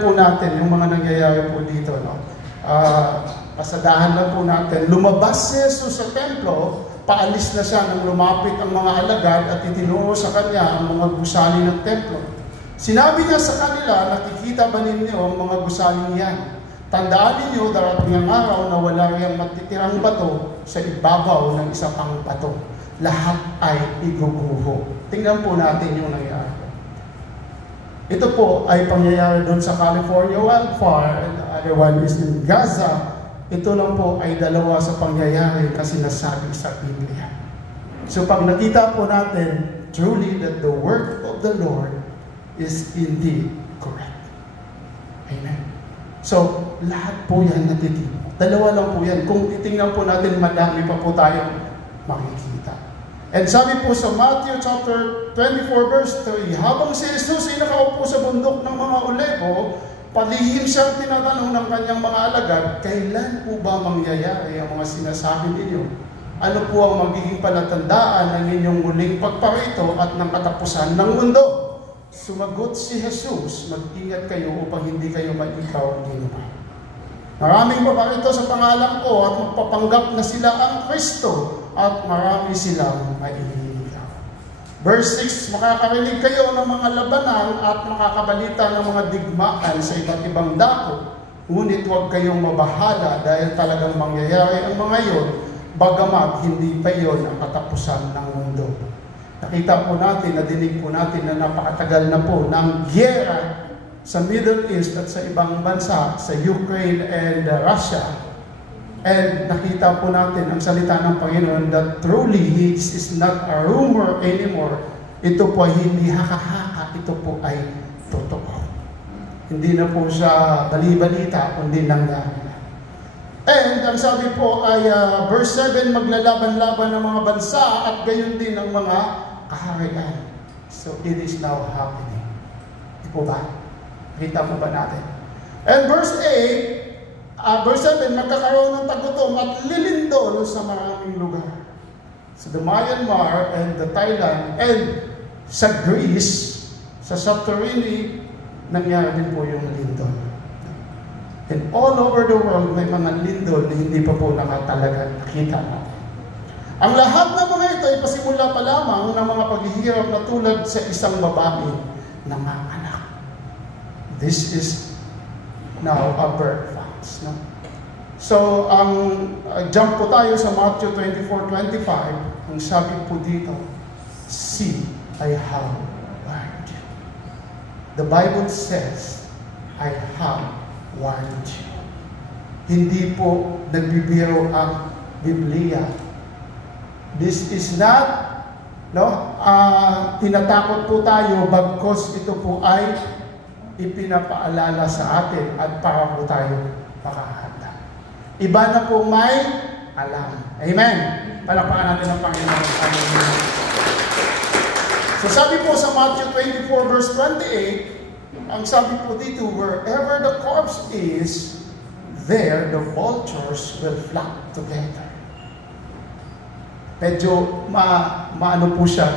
tingnan po natin yung mga nangyayari po dito. No? Pasadahan lang po natin. Lumabas si Jesus sa templo, paalis na siya nang lumapit ang mga alagad at itinuro sa kanya ang mga gusali ng templo. Sinabi niya sa kanila, nakikita ba ninyo ang mga gusali niyan? Tandaan ninyo, darating ang araw na wala riyang matitirang bato sa ibabaw ng isa pang bato. Lahat ay iguguho. Tingnan po natin yung nangyari. Ito po ay pangyayari doon sa California wildfire, and the other one is in Gaza. Ito lang po ay dalawa sa pangyayari na sinasabi sa Biblia. So pag nakita po natin, truly that the word of the Lord is indeed correct. Amen. So, lahat po yan natitimo. Dalawa lang po yan. Kung titingnan po natin, madami pa po tayong makikita. And sabi po sa Matthew chapter 24 verse 3, habang si Jesus ay nakaupo sa bundok ng mga Olego, palihim siyang tinatanong ng kanyang mga alagad, kailan po ba mangyayari ang mga sinasabi ninyo? Ano po ang magiging palatandaan ng inyong muling pagparito at ng katapusan ng mundo? Sumagot si Jesus, mag-ingat kayo upang hindi kayo maigaw ng iba. Maraming paparito sa pangalan ko at magpapanggap na sila ang Kristo at marami silang maililigaw. Verse 6, makakarinig kayo ng mga labanan at makakabalita ng mga digmaan sa iba't ibang dako. Ngunit huwag kayong mabahala dahil talagang mangyayari ang mga yon, bagamat hindi pa yon ang katapusan ng mundo. Nakita po natin, nadinig po natin na napakatagal na po ng giyera sa Middle East at sa ibang bansa, sa Ukraine and Russia. And nakita po natin ang salita ng Panginoon that truly this is not a rumor anymore. Ito po ay hindi haka-haka, ito po ay totoo. Hindi na po siya bali-balita, kundi nangyari na. And ang sabi po ay verse 7, maglalaban-laban ng mga bansa at gayon din ang mga kaharian. So it is now happening. Di po ba? Kita mo ba natin? And verse 8, verse 7, magkakaroon ng tagutom at lilindol sa maraming lugar. Sa the Myanmar and the Thailand and sa Greece, sa Santorini, nangyari din po yung lindol. And all over the world, may mga lindol na hindi pa po nakatalaga nakita natin. Ang lahat ng mga ito ay pasimula pa lamang ng mga paghihirap na tulad sa isang babae na manganak. This is now a birth pangs. No? So, jump po tayo sa Matthew 24:25. Ang sabi po dito, see, I have warned you. The Bible says, I have warned you. Hindi po nagbibiro ang Biblia. This is not, tinatakot po tayo bagkos ito po ay ipinapaalala sa atin at para po tayo makahanda. Iba na po may alam. Amen. Palakpakan natin ang Panginoon. Amen. So sabi po sa Matthew 24 verse 28, ang sabi po dito, wherever the corpse is, there the vultures will flock together. Medyo maano po siya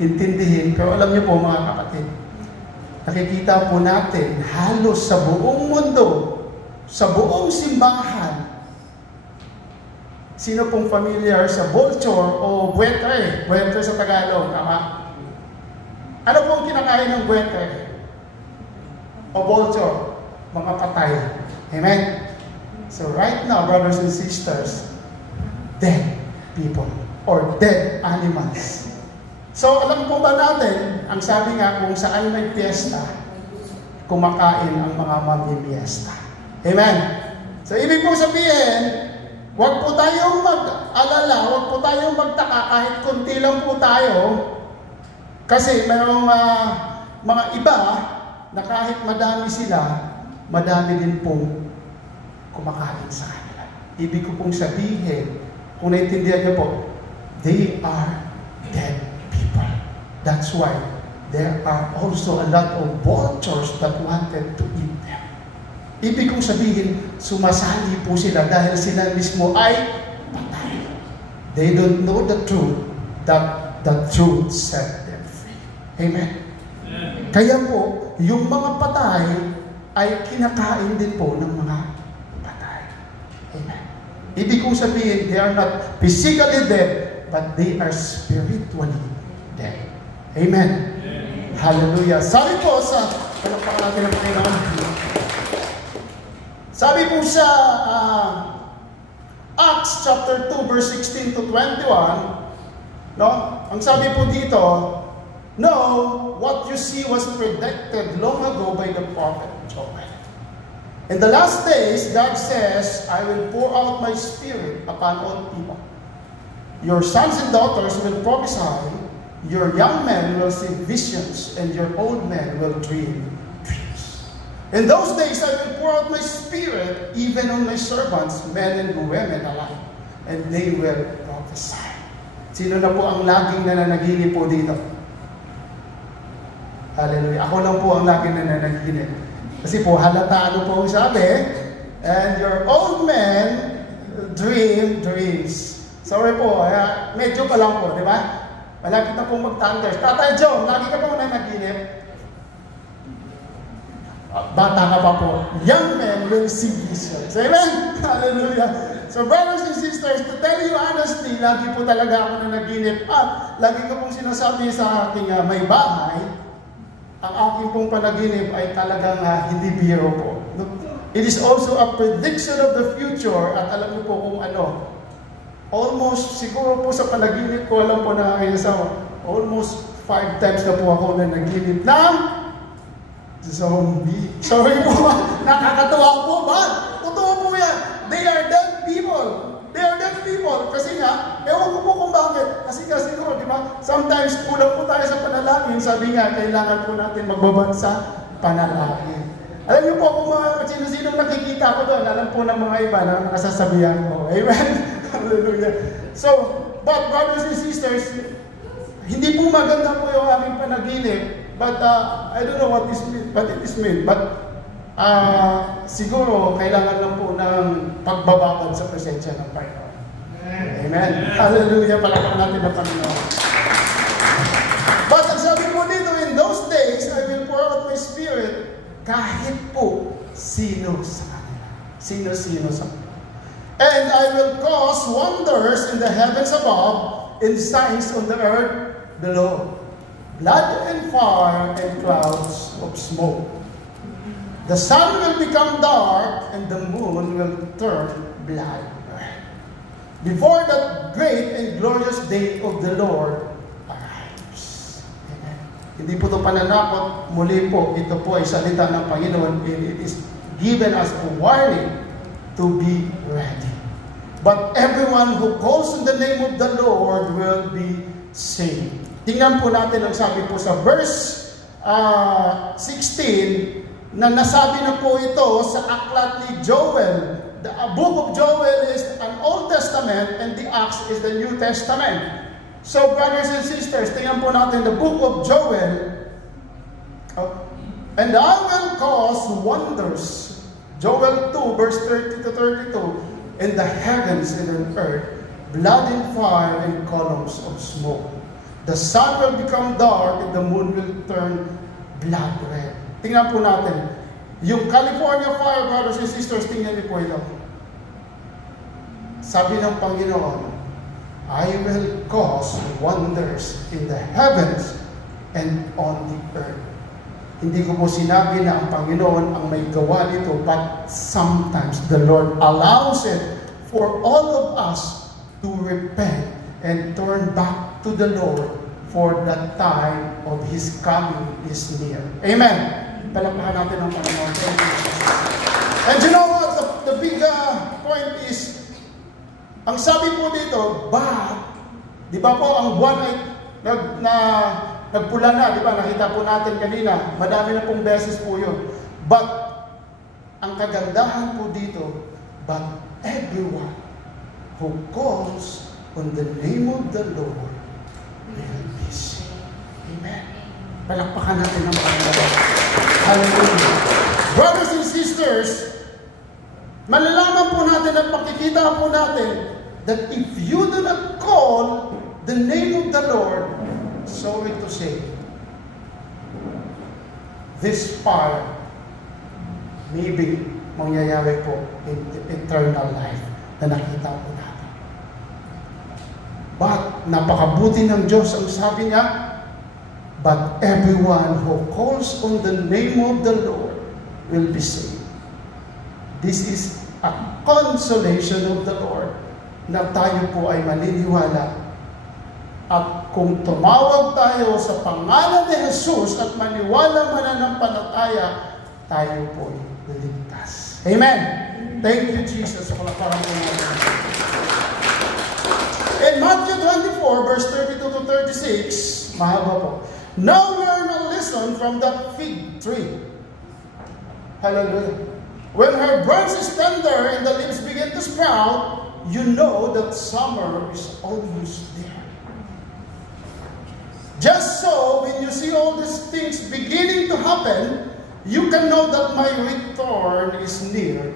intindihin, pero alam niyo po mga kapatid, nakikita po natin halos sa buong mundo, sa buong simbahan. Sino pong familiar sa vulture o buwetre? Buwetre sa Tagalog, tama? Ano pong kinakain ng buwetre? O vulture? Mga patay. Amen? So right now, brothers and sisters, dead people or dead animals. So alam po ba natin, ang sabi nga kung saan may piyesta, kumakain ang mga mamimiesta. Amen? So ibig pong sabihin, huwag po tayong mag-alala, huwag po tayong magtaka kahit kunti lang po tayo, kasi mayroong mga iba na kahit madami sila, madami din pong kumakain sa kanila. Ibig ko pong sabihin, kung naintindihan niyo po, they are dead people. That's why there are also a lot of vultures that wanted to eat them. Ibig kong sabihin, sumasali po sila dahil sila mismo ay patay. They don't know the truth, that the truth set them free. Amen? Kaya po, yung mga patay, ay kinakain din po ng mga patay. Amen. Ibig kong sabihin, they are not physically dead, but they are spiritually dead. Amen. Hallelujah. Sabi po sa, palakpakan natin ang Panginoon. Sabi po sa Acts chapter 2 verse 16 to 21, no? Ang sabi po dito, "No, what you see was predicted long ago by the prophet Joel. In the last days, God says, I will pour out my spirit upon all people. Your sons and daughters will prophesy, your young men will see visions, and your old men will dream dreams. In those days, I will pour out my spirit even on my servants, men and women alike, and they will prophesy." Sino na po ang laging nananaginip po dito? Hallelujah. Ako lang po ang laging nananaginip. Kasi po, halata ano po ang sabi, and your old men dream dreams. Sorry po, medyo pa lang po, di ba? Malapit na po mag-thunders. Tatay John, lagi ka po nananaginip. Bata ka pa po. Young men will see visions. Amen? Hallelujah. So brothers and sisters, to tell you honestly, lagi po talaga ako nananaginip. At lagi ko pong sinasabi sa aking may bahay, ang aking pong panaginip ay talagang hindi biro po. It is also a prediction of the future at alam niyo po kung ano. Almost, siguro po sa panaginip ko, alam po na kayo sa almost 5 times na po ako na naginip ng zombie. Sorry po, nakakatuwa po ba? Totoo po yan. They are dead people. They are dead people. Kasi nga, ewan ko po kung bakit. Kasi nga siguro, di ba? Sometimes kulang po tayo sa panalangin. Sabi nga, kailangan po natin magbabad sa panalangin. Alam niyo po kung mga sino-sino nakikita ko doon, alam po ng mga iba na nakasasabihan ko. Amen? Hallelujah. So, but brothers and sisters, hindi po maganda po yung aming panaginip. But I don't know what it is mean. But siguro, kailangan lang po ng pagbabakad sa presensya ng Panginoon. Amen. Hallelujah. Palakpakan natin ang Panginoon. But ang sabi po dito, in those days, I will pour out my spirit kahit po sino sa kanila. Sino-sino sa kanila. And I will cause wonders in the heavens above, and signs on the earth below. Blood and fire and clouds of smoke. The sun will become dark and the moon will turn blood red. Before that great and glorious day of the Lord arrives. Amen. Hindi po ito pananakot. Muli po, ito po ay salita ng Panginoon. It is given us a warning to be ready. But everyone who calls on the name of the Lord will be saved. Tingnan po natin ang sabi po sa verse 16 na nasabi na po ito sa aklat ni Joel. The book of Joel is an Old Testament and the Acts is the New Testament. So brothers and sisters, tingnan po natin the book of Joel. And I will cause wonders. Joel 2 verse 30 to 32. In the heavens and on earth, blood and fire and columns of smoke. The sun will become dark and the moon will turn blood red. Tingnan po natin. Yung California fire, brothers and sisters, tingnan niyo po ito. Sabi ng Panginoon, I will cause wonders in the heavens and on the earth. Hindi ko po sinabi na ang Panginoon ang may gawa nito, but sometimes the Lord allows it for all of us to repent and turn back to the Lord, for the time of His coming is near. Amen. Palakpakan natin ang Panginoon. And you know what? The big point is, ang sabi po dito, but, di ba po ang buwan ay nagpula na, di ba? Nakita po natin kanina, madami na pong beses po yun. But, ang kagandahan po dito, but everyone who calls on the name of the Lord will be saved. Amen. Palakpakan natin ang Panginoon. Hallelujah. Brothers and sisters, malalaman po natin at makikita po natin that if you do not call the name of the Lord, sorry to say, this fire maybe mangyayari po in eternal life na nakita po natin. But napakabuti ng Diyos, ang sabi niya, but everyone who calls on the name of the Lord will be saved. This is a consolation of the Lord na tayo po ay maniniwala. At kung tumawag tayo sa pangalan ni Jesus at maniwala mananampalataya, tayo po ay liligtas. Amen! Thank you, Jesus. In Matthew 24, verse 32 to 36, mahaba po. Now learn a lesson from that fig tree. Hallelujah. When her branch is tender and the leaves begin to sprout, you know that summer is almost there. Just so, when you see all these things beginning to happen, you can know that my return is near,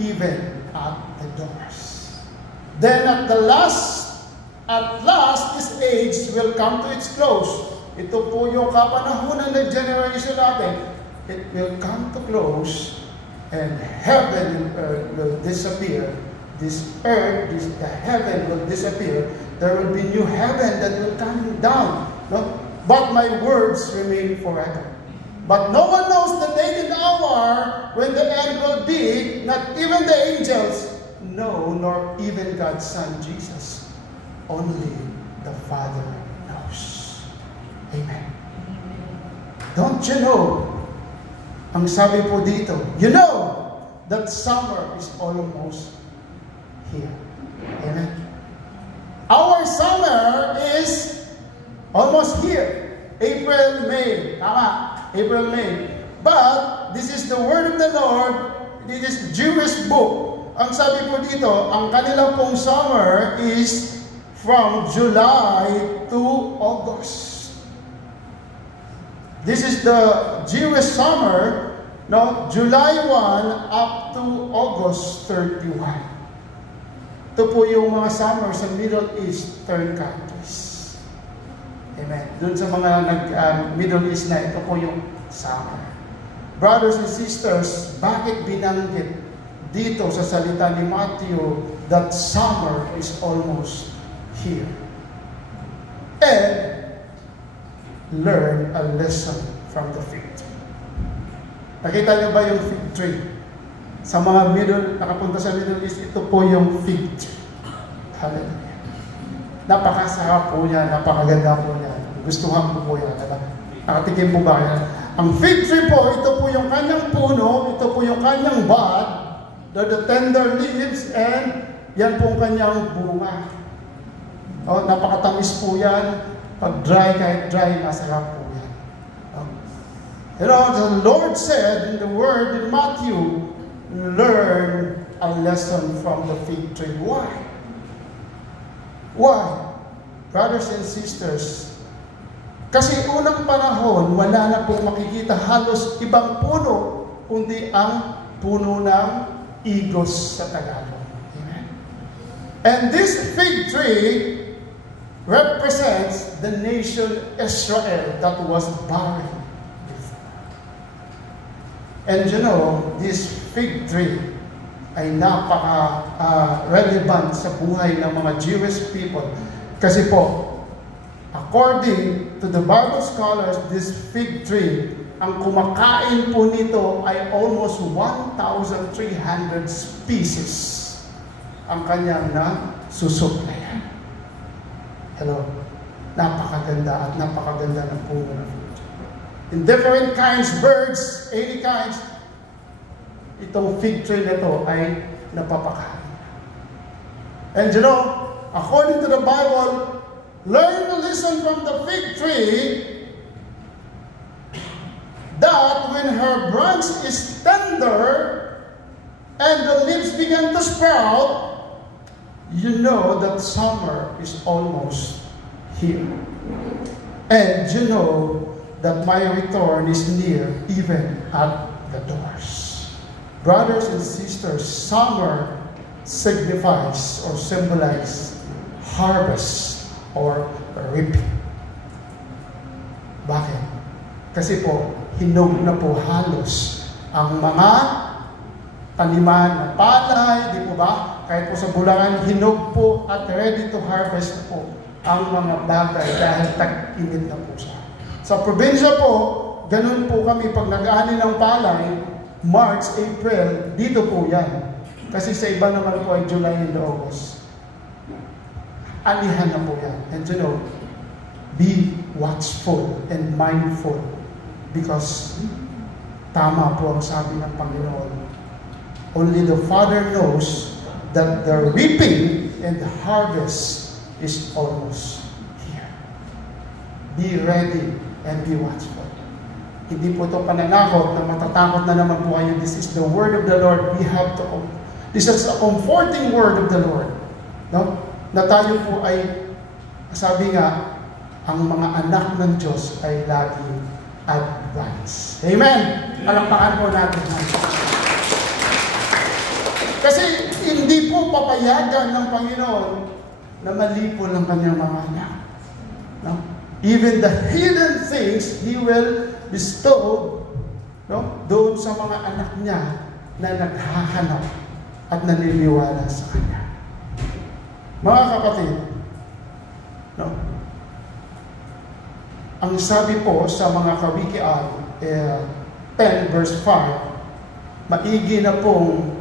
even at the doors. Then at last, this age will come to its close. Ito po yung kapanahunan ng generation natin. It will come to close, and heaven and earth will disappear. The heaven will disappear. There will be new heaven that will come down. No? But my words remain forever. But no one knows the date and the hour when the end will be, not even the angels know, nor even God's Son Jesus. Only the Father knows. Amen. Don't you know, ang sabi po dito, you know that summer is almost here. Amen. Our summer is almost here. April, May. Tama. April, May. But, this is the word of the Lord. It is Jewish book. Ang sabi po dito, ang kanila pong summer is from July to August. This is the Jewish summer, no, July 1 up to August 31. Ito po yung mga summer sa Middle Eastern countries. Amen. Doon sa mga Middle East na, ito po yung summer. Brothers and sisters, bakit binanggit dito sa salita ni Matthew that summer is almost here? And learn a lesson from the fig tree. Nakita niyo ba yung fig tree? Sa mga nakapunta sa Middle East, ito po yung fig tree. Hallelujah. Napakasarap po niya, napakaganda po niya. Gustuhan po yan. Nakatikim po ba yan? Ang fig tree po, ito po yung kanyang puno, ito po yung kanyang bud, the tender leaves, and yan po ang kanyang bunga. Oh, napakatamis po yan. Pag dry, kahit dry, masarap po yan. You know, the Lord said in the word in Matthew, learn a lesson from the fig tree. Why? Why? Brothers and sisters, kasi unang panahon, wala na pong makikita halos ibang puno, kundi ang puno ng igos sa Tagalog. Amen? And this fig tree represents the nation Israel that was barren before. And you know, this fig tree ay napaka-relevant sa buhay ng mga Jewish people. Kasi po, according to the Bible scholars, this fig tree, ang kumakain po nito ay almost 1,300 species ang kanyang nasusuplayan. Hello. Napakaganda at napakaganda ng puno ng fig tree. In different kinds, birds, any kinds, itong fig tree na ito ay napapakain. And you know, according to the Bible, learn to listen from the fig tree that when her branch is tender and the leaves begin to sprout, you know that summer is almost here. And you know that my return is near, even at the doors. Brothers and sisters, summer signifies or symbolizes harvest or reaping. Bakit? Kasi po, hinog na po halos ang mga taniman ng palay, di po ba? Kahit po sa Bulacan, hinog po at ready to harvest po ang mga bagay dahil tag-init na po siya. Sa probinsya po, ganun po kami pag nag-ani ng palay, March, April, dito po yan. Kasi sa iba naman po ay July and August. Anihan na po yan. And you know, be watchful and mindful because tama po ang sabi ng Panginoon. Only the Father knows that the reaping and the harvest is almost here. Be ready and be watchful. Hindi po ito pananakot na matatakot na naman po kayo. This is the word of the Lord. This is a comforting word of the Lord. No? Na tayo po ay, sabi nga, ang mga anak ng Diyos ay laging advance. Amen! Palakpakan po natin. Kasi hindi po papayagan ng Panginoon na malipol ang kanyang mga anak. No? Even the hidden things, He will bestow, no, doon sa mga anak niya na naghahanap at naniniwala sa Kanya. Mga kapatid, no, ang sabi po sa mga Kawikian 10 verse 5, maigi na pong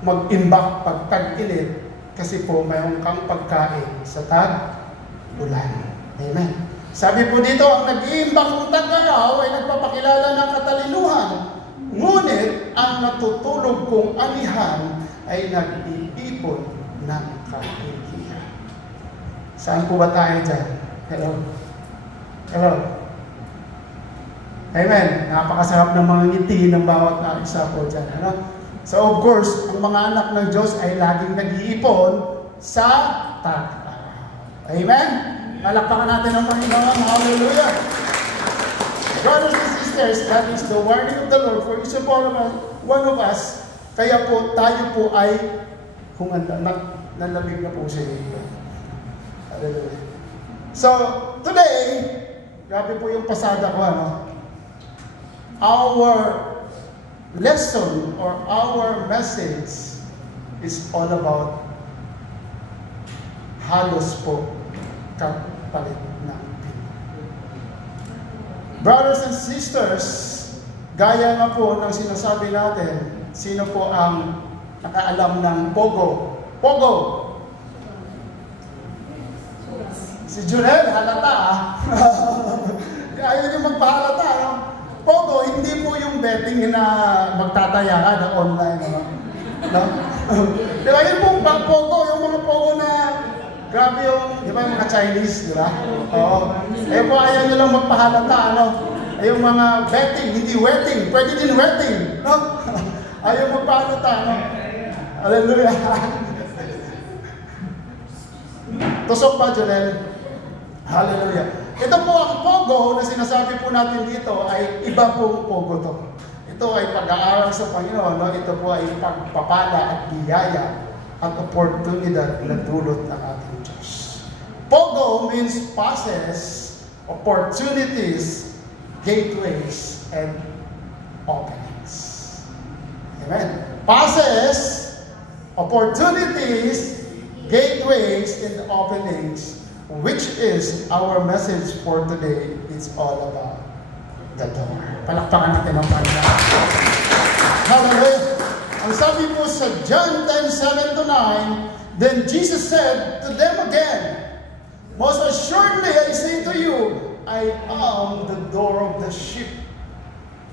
mag-imbak pag tag-init kasi po mayroon kang pagkain sa tag-ulan. Amen. Sabi po dito, ang nag-iimbak ng tag-araw ay nagpapakilala ng katalinuhan. Ngunit, ang natutulog kong anihan ay nag-iipon ng kahihiyan. Saan po ba tayo dyan? Hello? Hello? Amen. Napakasarap ng mga ngiti ng bawat isa po dyan. Ano? So, of course, ang mga anak ng Diyos ay laging nag-iipon sa tag-araw. Amen? Palakpakan natin ang Panginoon. Hallelujah! Brothers and sisters, that is the warning of the Lord for each and one of us. Kaya po, tayo po ay nalamig na po siya. Hallelujah. So, today, grabe po yung pasada ko, ano? Our lesson or our message is all about halos po kapalit ng Pinoy. Brothers and sisters, gaya nga po ng sinasabi natin, sino po ang nakaalam ng Pogo? Pogo! Si Junel, halata ayaw niyo magpahalata, no? Pogo, hindi po yung betting na magtataya ka na online, no? Di ba yun pong Pogo, yung mga Pogo na grabe yung, di ba yung mga Chinese, di ba? Oo. Eh po, ayaw nyo lang magpahalata, ano? Ay yung mga betting, hindi wedding. Pwede din wedding, no? Ayaw magpahalata, no? Hallelujah. Tusok pa, Jonel. Hallelujah. Ito po ang Pogo na sinasabi po natin dito ay iba pong Pogo to. Ito ay pag-aaral sa Panginoon, no? Ito po ay pagpapala at biyaya at oportunidad na dulot ng ating Diyos. Pogo means passes, opportunities, gateways, and openings. Amen. Passes, opportunities, gateways, and openings, which is our message for today. It's all about the door. Palakpakan natin ang Panginoon. Hallelujah. Ang sabi po sa John 10:7-9, then Jesus said to them again, most assuredly I say to you, I am the door of the sheep.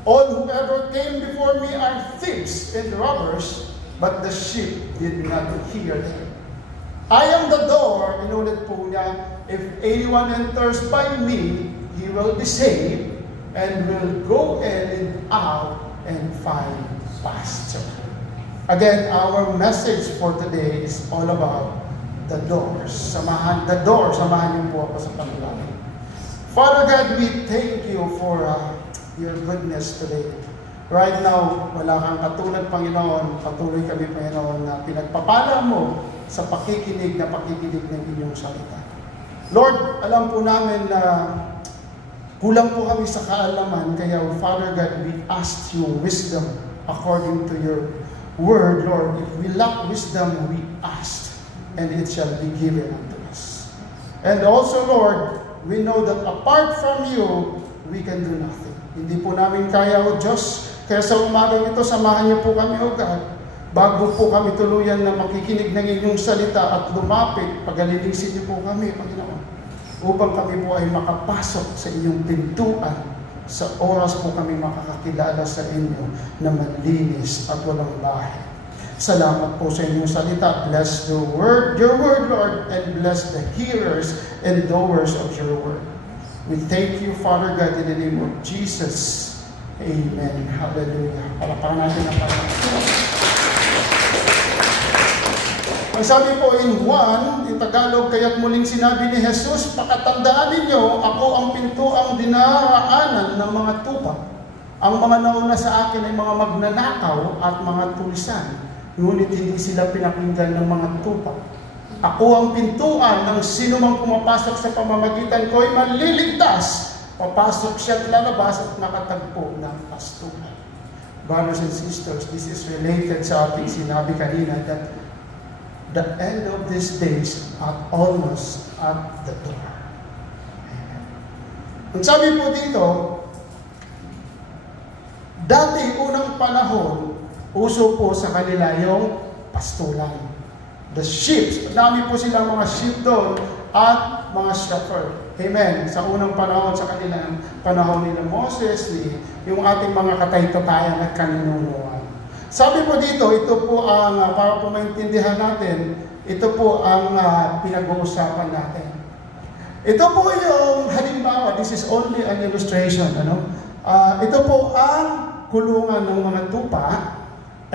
All who ever came before me are thieves and robbers, but the sheep did not hear them. I am the door, inulit po niya, if anyone enters by me, he will be saved, and will go in and out and find pasture. Again, our message for today is all about the doors. Samahan niyo po ako sa panalangin. Father God, we thank you for your goodness today. Right now, wala kang katulad, Panginoon. Patuloy kami, Panginoon, na pinagpapala mo sa pakikinig ng inyong salita. Lord, alam po namin na kulang po kami sa kaalaman, kaya Father God, we ask you wisdom according to your word, Lord, if we lack wisdom, we ask, and it shall be given unto us. And also, Lord, we know that apart from you, we can do nothing. Hindi po namin kaya, O Diyos. Kaya sa umagang ito, samahan niyo po kami, O God. Bago po kami tuluyan na makikinig ng inyong salita at lumapit, pagalinisin niyo po kami, Panginoon, upang kami po ay makapasok sa inyong pintuan. Sa oras po kami makakakilala sa inyo na malinis at walang bahay. Salamat po sa inyong salita. Bless your word, Lord, and bless the hearers and doers of your word. We thank you, Father God, in the name of Jesus. Amen. Hallelujah. Palapakan natin ang Panginoon. Ang sabi po in 1, in Tagalog, kaya't muling sinabi ni Jesus, pakatandaan ninyo, ako ang pintuang dinaraanan ng mga tupa. Ang mga nauna sa akin ay mga magnanakaw at mga tulisan, ngunit hindi sila pinakinggan ng mga tupa. Ako ang pintuan ng sino mang pumapasok sa pamamagitan ko ay maliligtas. Papasok siya at lalabas at makatagpo ng pastuhan. Brothers and sisters, this is related sa ating sinabi kanina that the end of these days are almost at the door. Amen. Ang sabi po dito, dati unang panahon, uso po sa kanila yung pastulan. The sheep, dami po silang mga sheep doon at mga shepherd. Amen. Sa unang panahon, sa kanilang panahon ni Moses, yung ating mga katay-katayan at kaninunuan. Sabi po dito, ito po ang, para po maintindihan natin, ito po ang pinag-uusapan natin. Ito po yung halimbawa, this is only an illustration. Ito po ang kulungan ng mga tupa,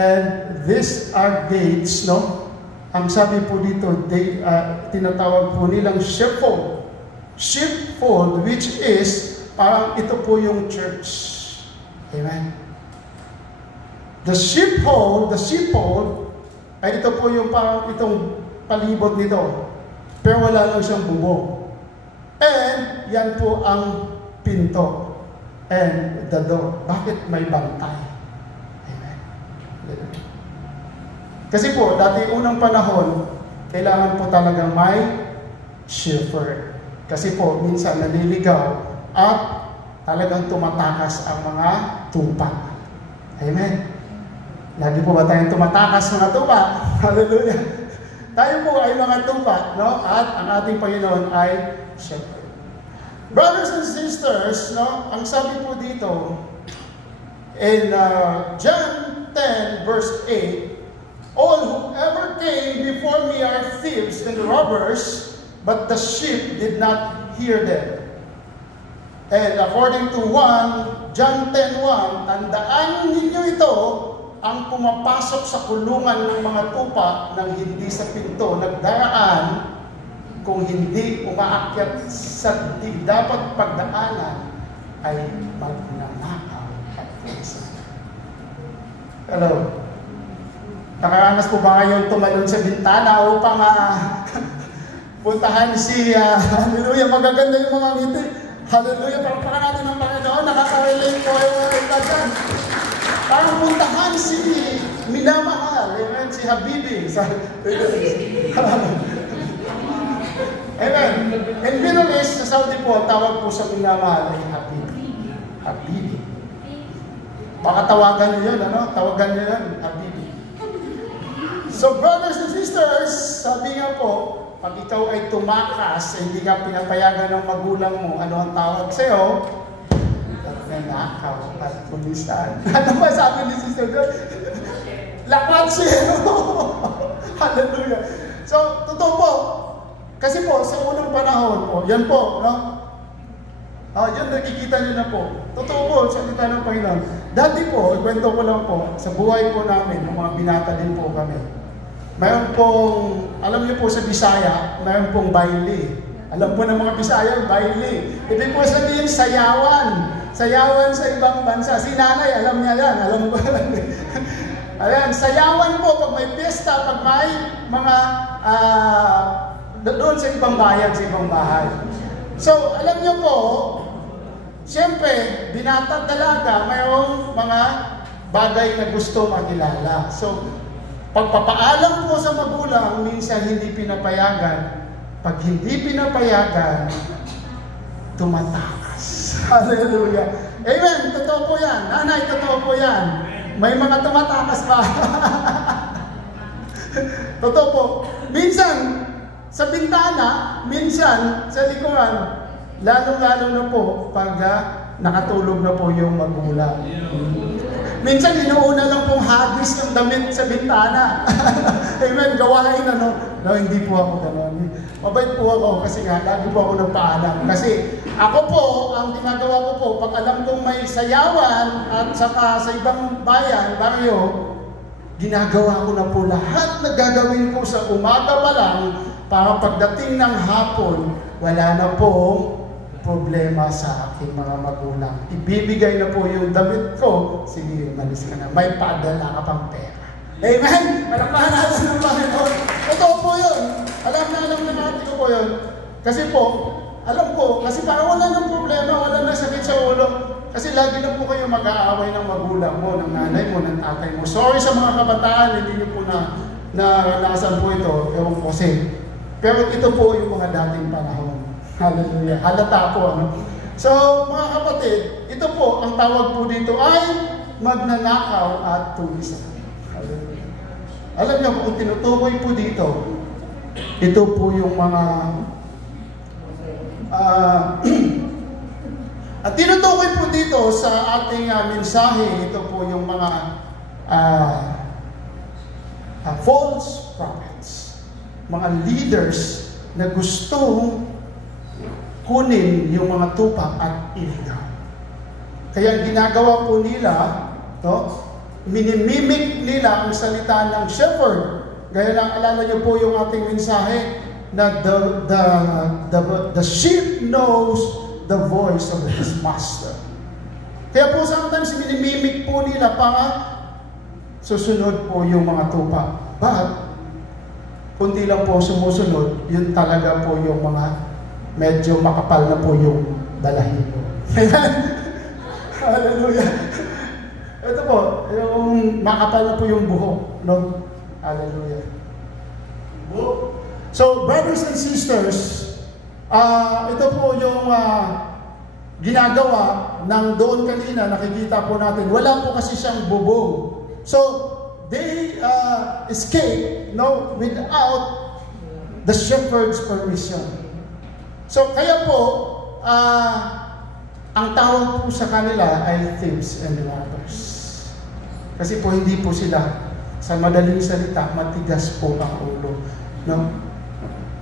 and these are gates, no? Ang sabi po dito, tinatawag po nilang sheepfold. Sheepfold, which is, parang ito po yung church. Amen. The sheepfold, ay ito po yung parang itong palibot nito. Pero wala lang siyang bubong. And yan po ang pinto. And the door. Bakit may bantay? Amen. Kasi po, dati unang panahon, kailangan po talaga may shepherd. Kasi po, minsan naliligaw at talagang tumatakas ang mga tupa. Amen. Lagi po ba tayong tumatakas mga tupa? Hallelujah. Tayo po ay mga tupa, no? At ang ating Panginoon ay shepherd. Brothers and sisters, no? Ang sabi po dito, in John 10 verse 8, all whoever came before me are thieves and robbers, but the sheep did not hear them. And according to John 10:1, tandaan ninyo ito, ang pumapasok sa kulungan ng mga tupa nang hindi sa pinto nagdaraan, kung hindi umaakyat sa di dapat pagdaanan, ay magnanakaw at pusa. Hello? Nakaranas po ba ngayon tumalon sa bintana upang puntahan si hallelujah, magaganda yung mga ngiti. Hallelujah, parang natin ang Panginoon, nakaka-relate po yung mga itagan. Parang puntahan si minamahal, amen, si Habibi. Amen. In Middle East, sa Saudi po, tawag po sa minamahal ay Habibi. Habibi. Baka tawagan niyo yun, Tawagan niyo yun, Habibi. So, brothers and sisters, sabi nga po, pag ikaw ay tumakas, hindi ka pinapayagan ng magulang mo, ano ang tawag sa'yo? Nanakaw at pulisan. Ano ba sabi ni Sister John? Lapat siya! Hallelujah! So, totoo po. Kasi po, sa unang panahon po, yan po, no? Yan, nakikita niyo na po. Totoo po, salita ng Panginoon. Dati po, ikwento ko lang po, sa buhay po namin, ng mga binata din po kami. Mayroon pong, alam niyo po sa Bisaya, mayroon pong baile. Alam po ng mga Bisaya, baile. Ibig po sabihin, sayawan. Sayawan sa ibang bansa. Si nanay, alam niya yan. Alam mo ba? Ayan, sayawan po pag may piyesta, pag may mga doon sa ibang bayan, sa ibang bahay. So, alam niyo po, siyempre, binata at dalaga, mayroong mga bagay na gusto makilala. So, pagpapaalam po sa magulang, minsan hindi pinapayagan. Pag hindi pinapayagan, tumatakas. Hallelujah. Amen. Totoo po yan. Nanay, totoo po yan. May mga tumatakas pa. Totoo po. Minsan, sa bintana, minsan, sa likuran, lalo-lalo na po pag nakatulog na po yung magulang. Minsan, inuuna lang pong hagis ng damit sa bintana. Amen, gawain ano. No, hindi po ako gano'n. Mabait po ako kasi nga, lagi po ako nagpaalam. Kasi ako po, ang ginagawa ko po, pag alam kong may sayawan at saka sa ibang bayan, baryo, ginagawa ko na po lahat na gagawin ko sa umaga pa lang para pagdating ng hapon, wala na pong problema sa aking mga magulang. Ibibigay na po yung damit ko. Sige, malis ka na. May padala ka pang pera. Amen! Malakpahan natin ng Panginoon. Totoo po yun. Alam na natin ko po yun. Kasi po, alam ko, kasi para wala ng problema, wala na sakit sa ulo. Kasi lagi na po kayo mag-aaway ng magulang mo, ng nanay mo, ng tatay mo. Sorry sa mga kabataan, hindi nyo po naranasan po ito. Ewan ko kasi. Pero ito po yung mga dating panahon. Hallelujah. Halata po. Ano? So, mga kapatid, ito po, ang tawag po dito ay magnanakaw at tulisan. Hallelujah. Alam niyo, kung tinutukoy po dito, ito po yung mga at tinutukoy po dito sa ating mensahe, ito po yung mga false prophets, mga leaders na gustong kunin yung mga tupak at iligaw. Kaya ang ginagawa po nila, no, minimimik nila ang salita ng shepherd. Gaya lang, alala niyo po yung ating mensahe na the sheep knows the voice of his master. Kaya po sometimes minimimik po nila para susunod po yung mga tupa. But, kundi lang po sumusunod, yun talaga po yung mga medyo makapal na po yung balahibo. Hallelujah. Ito po, yung makapal na po yung buhok. No? Hallelujah. So, brothers and sisters, ito po yung ginagawa ng doon kanina, nakikita po natin. Wala po kasi siyang bubong. So, they escape, no, without the shepherd's permission. So, kaya po, ang tawag po sa kanila ay thieves and robbers. Kasi po, hindi po sila, sa madaling salita, matigas po ang ulo. No?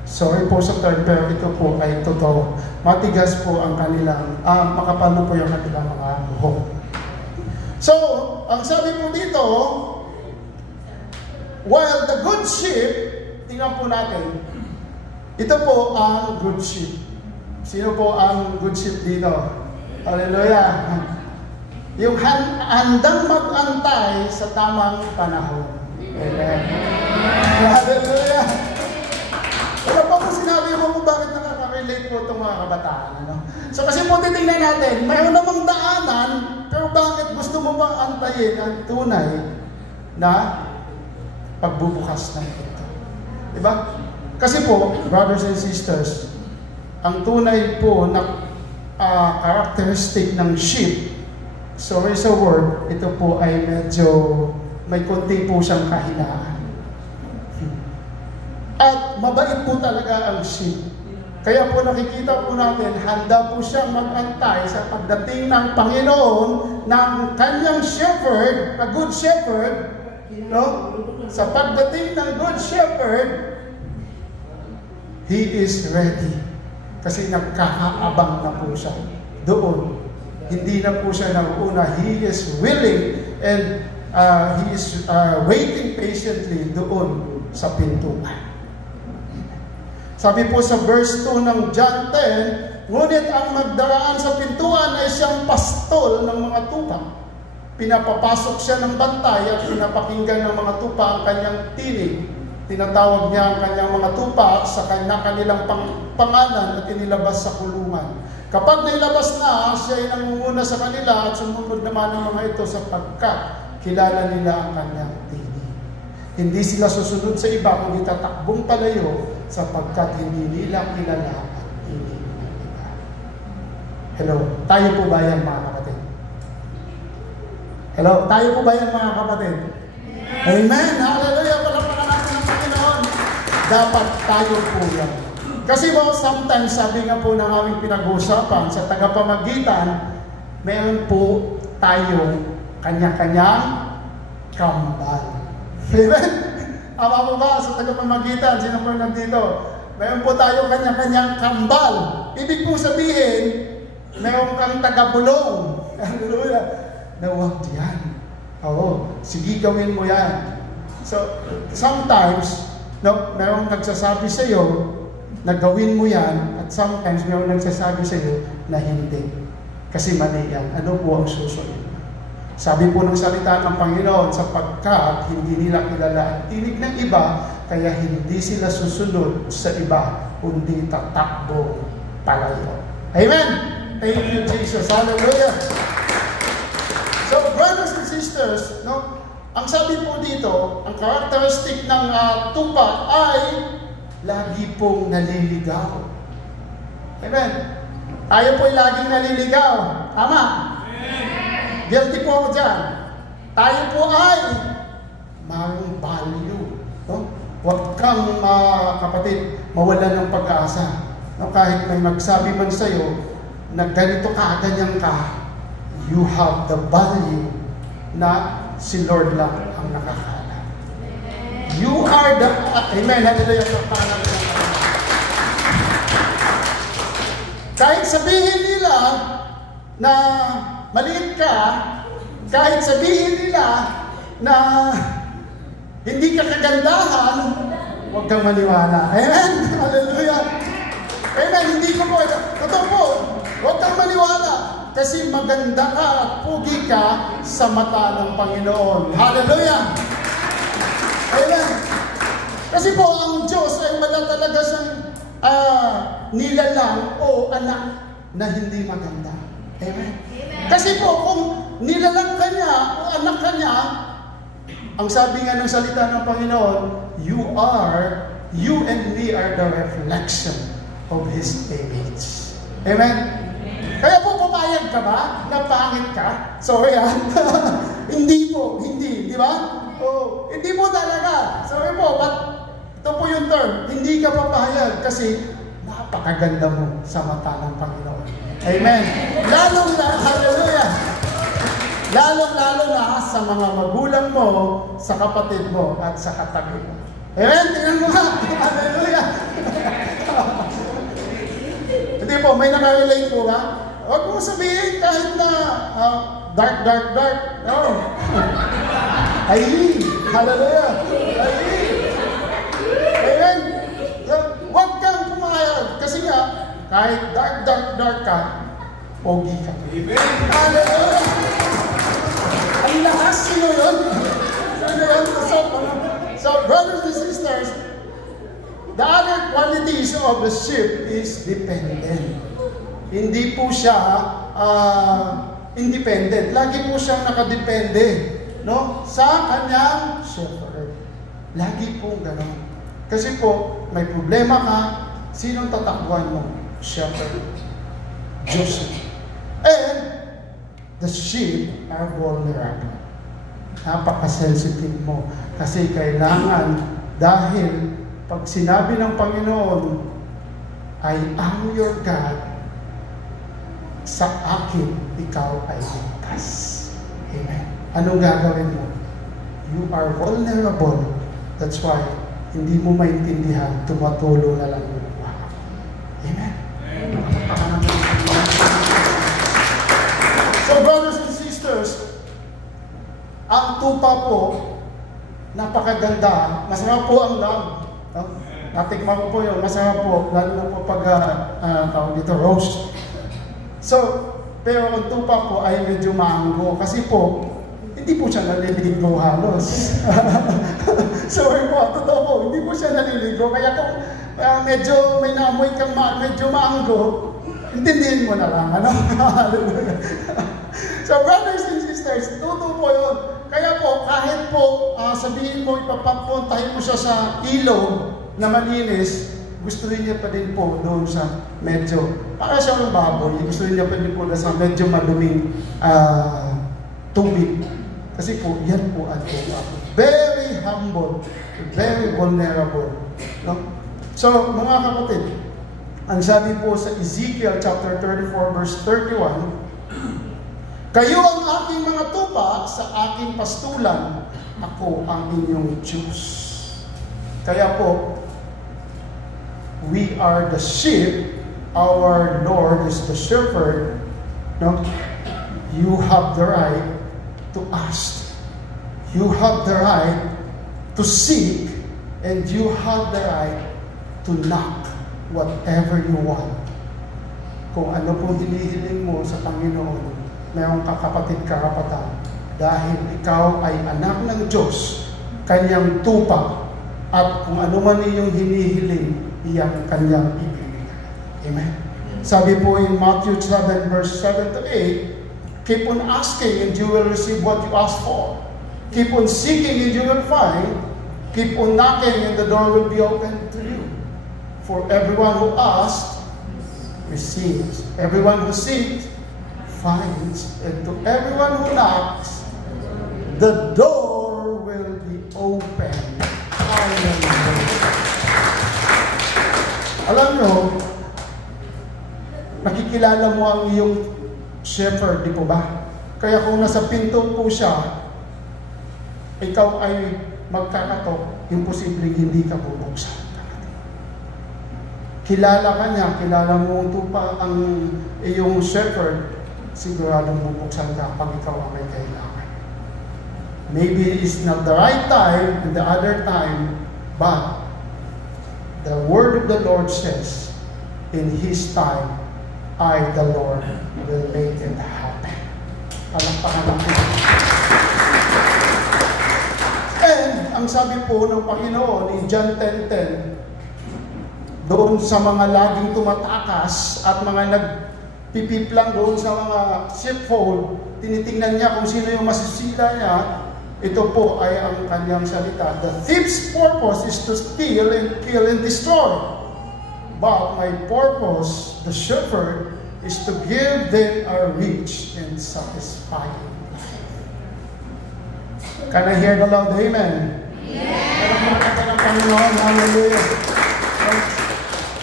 Sorry po sa term, pero ito po ay totoo. Matigas po ang kanilang, makapal na po yung kanilang mga buhok. So, ang sabi po dito, while the good sheep, tingnan po natin, ito po ang good sheep. Sino po ang good sheep dito? Hallelujah! Yung handang mag-antay sa tamang panahon. Amen. Hallelujah! Wala po kung sinabi mo kung bakit nakaka-relate po itong mga kabataan. Ano? So kasi po titingnan natin, mayroon namang daanan, pero bakit gusto mo bang antayin ang tunay na pagbubukas ng ito? Diba? Kasi po, brothers and sisters, ang tunay po na characteristic ng sheep, sorry sa word, ito po ay medyo may konti po siyang kahinaan. At mabait po talaga ang sheep. Kaya po nakikita po natin, handa po siyang mag-antay sa pagdating ng Panginoon ng kanyang shepherd, a good shepherd, no? Sa pagdating ng good shepherd, he is ready. Kasi nagkakaabang na po siya doon. Hindi na po siya nag-una. He is willing and he is waiting patiently doon sa pintuan. Sabi po sa verse 2 ng John 10, ngunit ang magdaraan sa pintuan ay siyang pastol ng mga tupa. Pinapapasok siya ng bantay at pinapakinggan ng mga tupa ang kanyang tinig. Tinatawag niya ang kanyang mga tupa sa kanilang pangalan at inilabas sa kulungan. Kapag nailabas na, siya ay nangunguna sa kanila at sumunod naman ng mga ito sapagkat kilala nila ang kanyang tinig. Hindi sila susunod sa iba, kundi tatakbong palayo sapagkat hindi nila kilala ang tinig ng iba. Hello, tayo po ba yan mga kapatid? Hello, tayo po ba yan mga kapatid? Amen! Hallelujah! Palapakan natin ang Panginoon. Dapat tayo po yan. Kasi po, sometimes, sabi nga po ng aming pinag-uusapan sa tagapamagitan, meron po tayong kanya-kanyang kambal. Amen? Ama po ba sa tagapamagitan? Sino po nandito? Meron po tayo kanya-kanyang kambal. Ibig po sabihin, meron kang tagabulong. Hallelujah! Na huwag yan. Oo, sige gawin mo yan. So, sometimes, meron nagsasabi sa iyo na gawin mo yan, at sometimes meron nagsasabi sa iyo na hindi. Kasi mali yan. Ano po ang susunod? Sabi po ng salita ng Panginoon, sapagkat hindi nila kilala ang tinig ng iba, kaya hindi sila susunod sa iba, kundi tatakbo palayo. Amen! Thank you, Jesus. Hallelujah! So, brothers and sisters, ang sabi po dito, ang characteristic ng tupa ay lagi pong naliligaw. Amen. Tayo po'y laging naliligaw. Tama? Guilty po ako dyan. Tayo po ay mayroong value. Huwag kang, kapatid, mawalan ng pag-asa. Kahit may magsabi man sa'yo na ganito ka, ganyan ka, you have the value na si Lord lang ang nakakaalam. You are the... Amen. Hallelujah. Kahit sabihin nila na maliit ka, kahit sabihin nila na hindi ka kagandahan, huwag kang maniwala. Amen. Hallelujah. Amen. Hindi ko po. Totoo po. Huwag kang maniwala. Kasi maganda ka at pugi ka sa mata ng Panginoon. Hallelujah! Amen! Kasi po, ang Diyos ay wala talaga siyang nilalang o anak na hindi maganda. Amen? Kasi po, kung nilalang ka niya o anak ka niya, ang sabi nga ng salita ng Panginoon, you and me are the reflection of His image. Amen? Kaya po, pumayag ka ba? Na pangit ka? Sorry hindi po, hindi. Di ba? Oh, hindi po talaga. Sorry po, but ito po yung term. Hindi ka papayag kasi napakaganda mo sa mata ng Panginoon. Amen. Hallelujah. Lalong-lalo na sa mga magulang mo, sa kapatid mo, at sa katabi mo. Amen. Tingnan mo nga. Hallelujah. Hindi po, may nakarelate po ba? Huwag mo sabihin kahit na dark. No. Ay, hallelujah. Ay. Amen. Huwag kang pumayag. Kasi nga, kahit dark ka, pogi ka. Amen. Hallelujah. Ang lakas sino yun? So, brothers and sisters, the other qualities of the sheep is dependent. Hindi po siya independent. Lagi po siyang nakadepende, sa kanyang shepherd. Lagi po gano'n. Kasi po, may problema ka, sinong tatakbuhan mo? Shepherd. Diyos. And the sheep are vulnerable. Napaka-sensitive mo. Kasi kailangan, dahil pag sinabi ng Panginoon, I am your God, sa akin, ikaw ay ligtas. Amen. Anong gagawin mo? You are vulnerable. That's why, hindi mo maintindihan, tumatulo na lang yung buwan. Amen. So, brothers and sisters, ang tupa po, napakaganda. Masarap po ang love. Natikman ko po yun. Masarap po. Lalo na po pag tawag dito, roast. So, pero ang tupa po ay medyo maanggo. Kasi po, hindi po siya naliligo halos. Sorry po, totoo po, hindi po siya naliligo. Kaya kung medyo may naamoy kang medyo maanggo, intindihin mo na lang. So, brothers and sisters, totoo po yun. Kaya po, kahit po sabihin mo, ipapapuntahin mo siya sa ilog na malinis, gusto rin niya pa din po doon sa medyo, para siyang baboy, gusto rin niya pa din po na sa medyo maduming tubig. Kasi po, yan po ang very humble, very vulnerable. No? So, mga kapatid, ang sabi po sa Ezekiel chapter 34 verse 31, kayo ang aking mga tupa sa aking pastulan, ako ang inyong Diyos. Kaya po, we are the sheep, our Lord is the shepherd. No? You have the right to ask. You have the right to seek, and you have the right to knock whatever you want. Kung ano pong hinihiling mo sa Panginoon, mayroong kakapatid karapatan dahil ikaw ay anak ng Diyos, kanyang tupa, at kung ano man iyong hinihiling, iyan kanyang ibibigay. Amen? Sabi po in Matthew 7 verse 7 to 8, keep on asking and you will receive what you ask for. Keep on seeking and you will find. Keep on knocking and the door will be open to you. For everyone who asks, receives. Everyone who seeks, finds. And to everyone who knocks, the door will be open. Alam nyo, nakikilala mo ang iyong shepherd, di po ba? Kaya kung nasa pinto po siya, ikaw ay magkakatok, imposibleng hindi ka bubuksan. Kilala ka niya, kilala mo tupa ang iyong shepherd, siguradong bubuksan ka pag ikaw ang may kailangan. Maybe it's not the right time and the other time, but the word of the Lord says, in His time, I, the Lord, will make it happen. Palakpakan natin. And, ang sabi po ng Panginoon in John 10:10, doon sa mga laging tumatakas at mga nagpipiplang doon sa mga sheepfold, tinitingnan niya kung sino yung masisila niya. Ito po ay ang kanyang salita. The thief's purpose is to steal and kill and destroy. But my purpose, the shepherd, is to give them a rich and satisfying life. Can I hear the loud amen? Yeah! Hallelujah!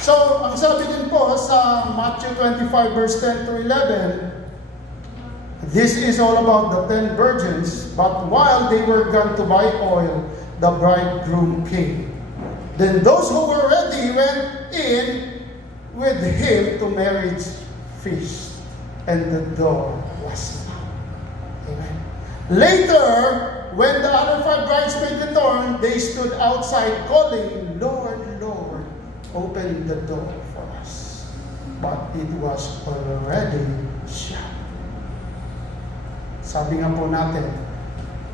So, ang sabi din po sa Matthew 25 verse 10 to 11, this is all about the 10 virgins, but while they were gone to buy oil, the bridegroom came. Then those who were ready went in with him to marriage feast, and the door was locked. Amen. Later, when the other 5 bridesmaids returned, they stood outside calling, Lord, Lord, open the door for us. But it was already shut. Sabi nga po natin,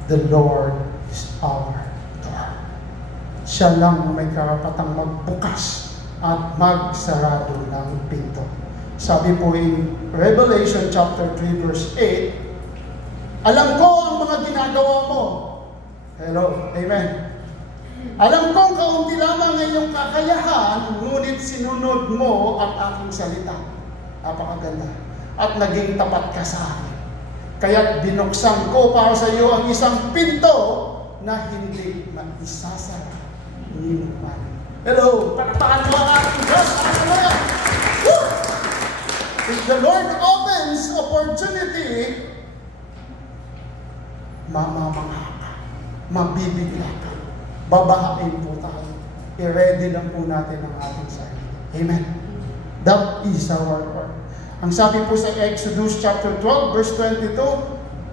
the Lord is our door. Siya lang may karapatang magbukas at magsarado ng pinto. Sabi po in Revelation chapter 3 verse 8, alam ko ang mga ginagawa mo. Hello, amen. Alam kong kaunti lamang ang iyong kakayahan, ngunit sinunod mo ang aking salita. Napakaganda. At naging tapat ka sa akin. Kaya't binuksan ko para sa iyo ang isang pinto na hindi maisasara ni man. Hello! Palakpakan mo ang ating Diyos! Hallelujah! If the Lord opens opportunity, mamamangha ka, mabibigla ka, babahain po tayo. I-ready lang po natin ang ating sarili. Amen? That is our word. Ang sabi po sa Exodus chapter 12 verse 22,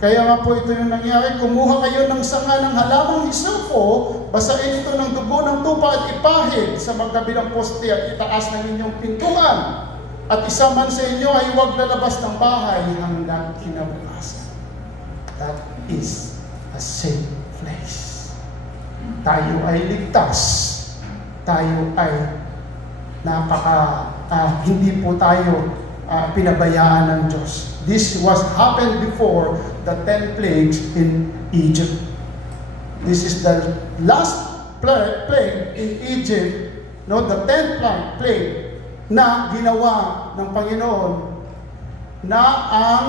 kaya nga po ito yung nangyari, kumuha kayo ng sanga ng halamang hisopo, basain ito ng dugo ng tupa at ipahid sa magkabilang poste at itaas ng inyong pintuan. At isa man sa inyo ay huwag lalabas ng bahay hanggang kinabukasan. That is a safe place. Tayo ay ligtas. Tayo ay hindi po tayo pinabayaan ng Diyos. This was happened before the 10 plagues in Egypt. This is the last plague in Egypt, no, the 10th plague na ginawa ng Panginoon na ang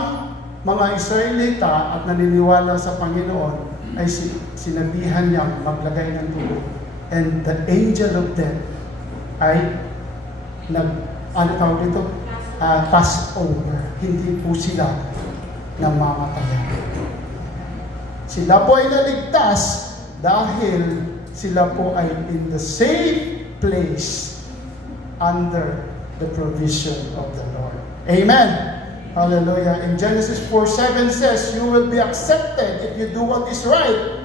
mga Israelita at naniniwala sa Panginoon ay sinabihan niyang maglagay ng tubig. And the angel of death ay pass over. Hindi po sila namamatayan. Sila po ay naligtas dahil sila po ay in the safe place under the provision of the Lord. Amen. Hallelujah. In Genesis 4:7 says, you will be accepted if you do what is right.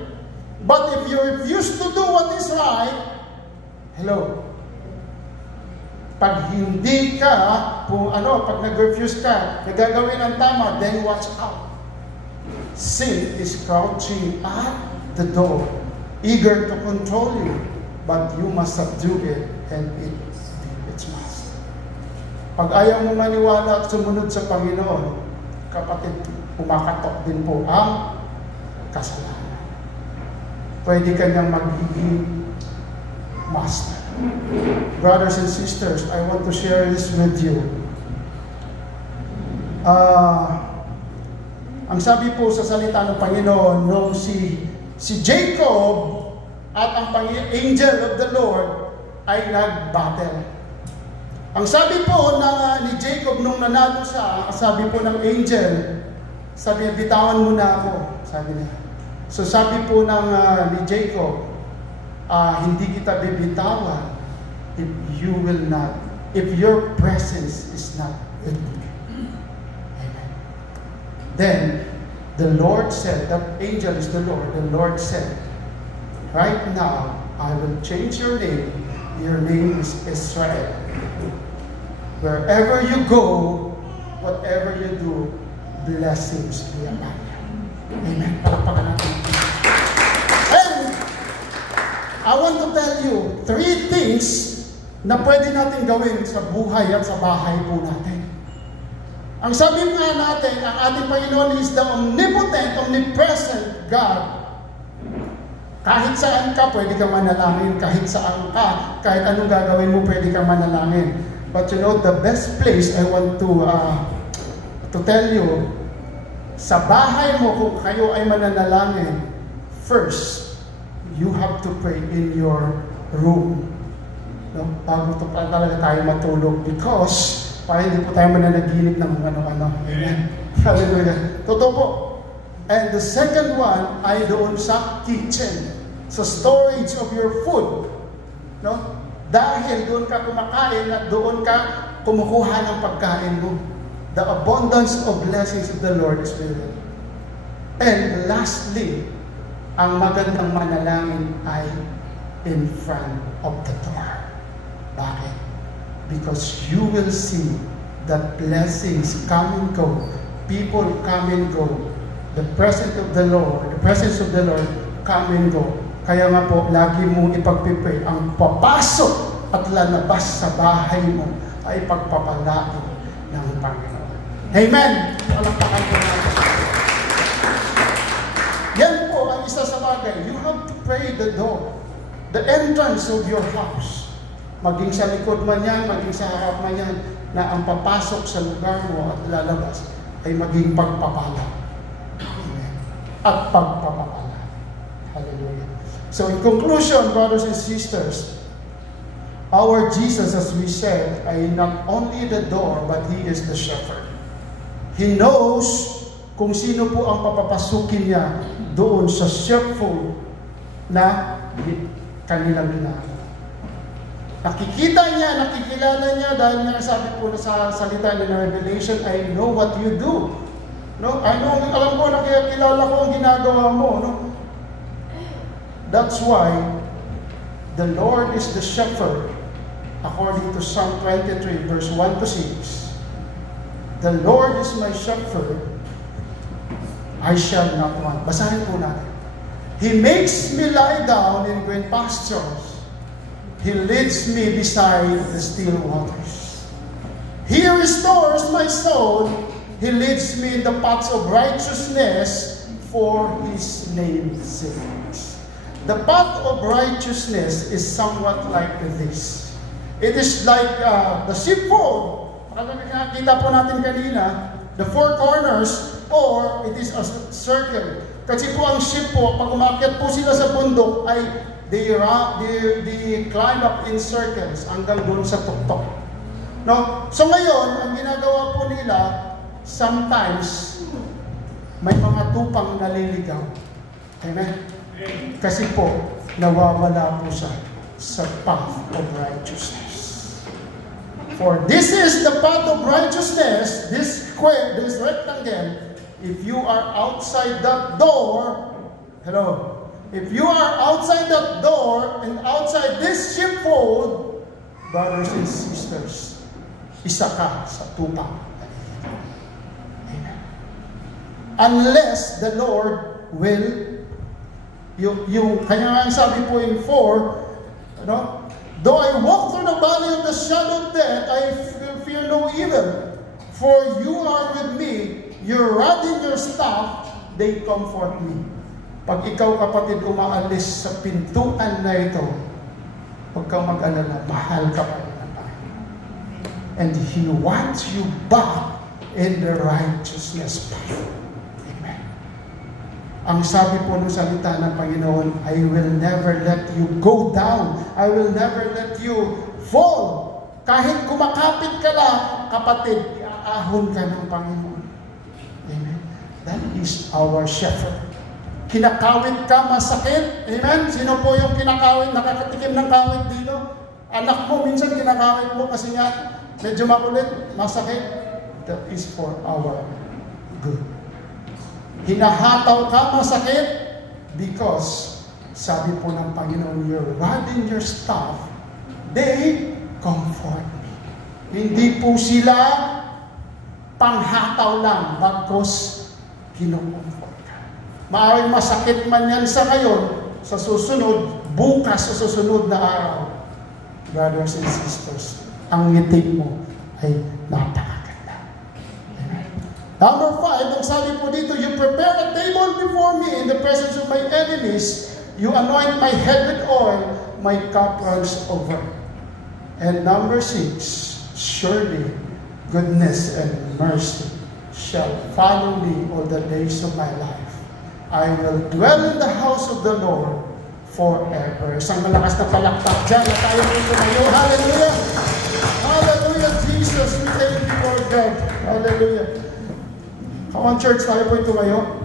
But if you refuse to do what is right, pag hindi ka, pag nag-refuse ka, nagagawin ang tama, then watch out. Sin is crouching at the door, eager to control you, but you must subdue it and it its master. Pag ayaw mo maniwala at sumunod sa Panginoon, kapatid, umakatok din po ang kasalanan. Pwede ka niyang magiging master. Brothers and sisters, I want to share this with you. Ang sabi po sa salita ng Panginoon, nung si Jacob at ang angel of the Lord ay nag-battle. Ang sabi po ni Jacob nung nanalo siya, sabi po ng angel, sabi niya, bitawan mo na ako, sabi niya. So sabi po ni Jacob, hindi kita bibitawan if your presence is not with me. Amen. Then, the Lord said, that angel is the Lord said, right now, I will change your name. Your name is Israel. Wherever you go, whatever you do, blessings be upon you. Amen. Palakpakan natin. And I want to tell you 3 things na pwede natin gawin sa buhay at sa bahay po natin. Ang sabi nga natin, ang ating Panginoon is the omnipotent, omnipresent God. Kahit saan ka, pwede kang manalangin. Kahit saan ka, kahit anong gagawin mo, pwede kang manalangin. But you know, the best place I want to tell you, sa bahay mo, kung kayo ay mananalangin, first, you have to pray in your room. No? Bago talaga tayo matulog. Because, para hindi po tayo mananaginip ng ano-ano. Amen. Hallelujah. Totoo po. And the second one ay doon sa kitchen. Sa storage of your food. No? Dahil doon ka kumakain at doon ka kumukuha ng pagkain mo. The abundance of blessings of the Lord is with you. And lastly, ang magandang manalangin ay in front of the door. Bakit? Because you will see that blessings come and go. People come and go. The presence of the Lord come and go. Kaya nga po, lagi mong ipagpipray, ang papasok at lalabas sa bahay mo ay pagpapalain ng Panginoon. Amen! Palakpakan po natin. Yan po ang isa sa bagay. You have to pray the door, the entrance of your house. Maging sa likod man yan, maging sa harap man yan, na ang papasok sa lugar mo at lalabas ay maging pagpapala. Amen. At pagpapala. Hallelujah. So in conclusion, brothers and sisters, our Jesus, as we said, ay not only the door, but He is the shepherd. He knows kung sino po ang papapasukin niya doon sa sheepfold na kanilang ginagawa. Nakikita niya, nakikilala niya dahil nga sabi po na sa salita niya na Revelation, I know what you do. No? Alam ko, nakikilala ko ang ginagawa mo. No? That's why the Lord is the shepherd, according to Psalm 23, verse 1 to 6. The Lord is my shepherd, I shall not want. Basahin po natin. He makes me lie down in green pastures. He leads me beside the still waters. He restores my soul. He leads me in the paths of righteousness for His name's sake. The path of righteousness is somewhat like this. It is like the sheepfold. Kita po natin kanina, the four corners, or it is a circle. Kasi po ang sheep po, pag umakyat po sila sa bundok, ay they climb up in circles hanggang doon sa tuktok. No? So ngayon, ang ginagawa po nila, sometimes, may mga tupang naliligaw. Amen? Kasi po, nawawala po siya sa path of righteousness. For this is the path of righteousness, this square, this rectangle. If you are outside that door, hello, if you are outside that door and outside this sheepfold, brothers and sisters, isa ka sa tupang. Amen. Unless the Lord will, yung kanya nga sabi po in 4, though I walk through the valley of the shadow of death, I fear no evil. For you are with me, your rod and your staff, they comfort me. Pag ikaw, kapatid, umaalis sa pintuan na ito, huwag kang mag-alala, mahal ka pa rin ng Panginoon. And He wants you back in the righteousness path. Ang sabi po ng salita ng Panginoon, I will never let you go down. I will never let you fall. Kahit kumakapit ka lang, kapatid, iaahon ka ng Panginoon. Amen. That is our shepherd. Kinakawit ka, masakit. Amen. Sino po yung kinakawit, nakakatikim ng kawit dito? Anak mo, minsan kinakawit mo kasi nga, medyo makulit, masakit. That is for our good. Hinahataw ka, masakit, because sabi po ng Panginoon, your rod and your staff, they comfort me. Hindi po sila panghataw lang, bagkos kinukomfort ka. Maaaring masakit man yan sa ngayon, sa susunod, bukas sa susunod na araw. Brothers and sisters, ang ngiti mo ay napakaganda. Number 5, ang sabi po dito, you prepare a table before me in the presence of my enemies. You anoint my head with oil, my cup runs over. And number 6, surely goodness and mercy shall follow me all the days of my life. I will dwell in the house of the Lord forever. Isang malakas na palakpak dyan na tayo po tumayo. Hallelujah! Hallelujah, Jesus! We thank you, Lord God. Hallelujah! Come on, church, tayo po tumayo.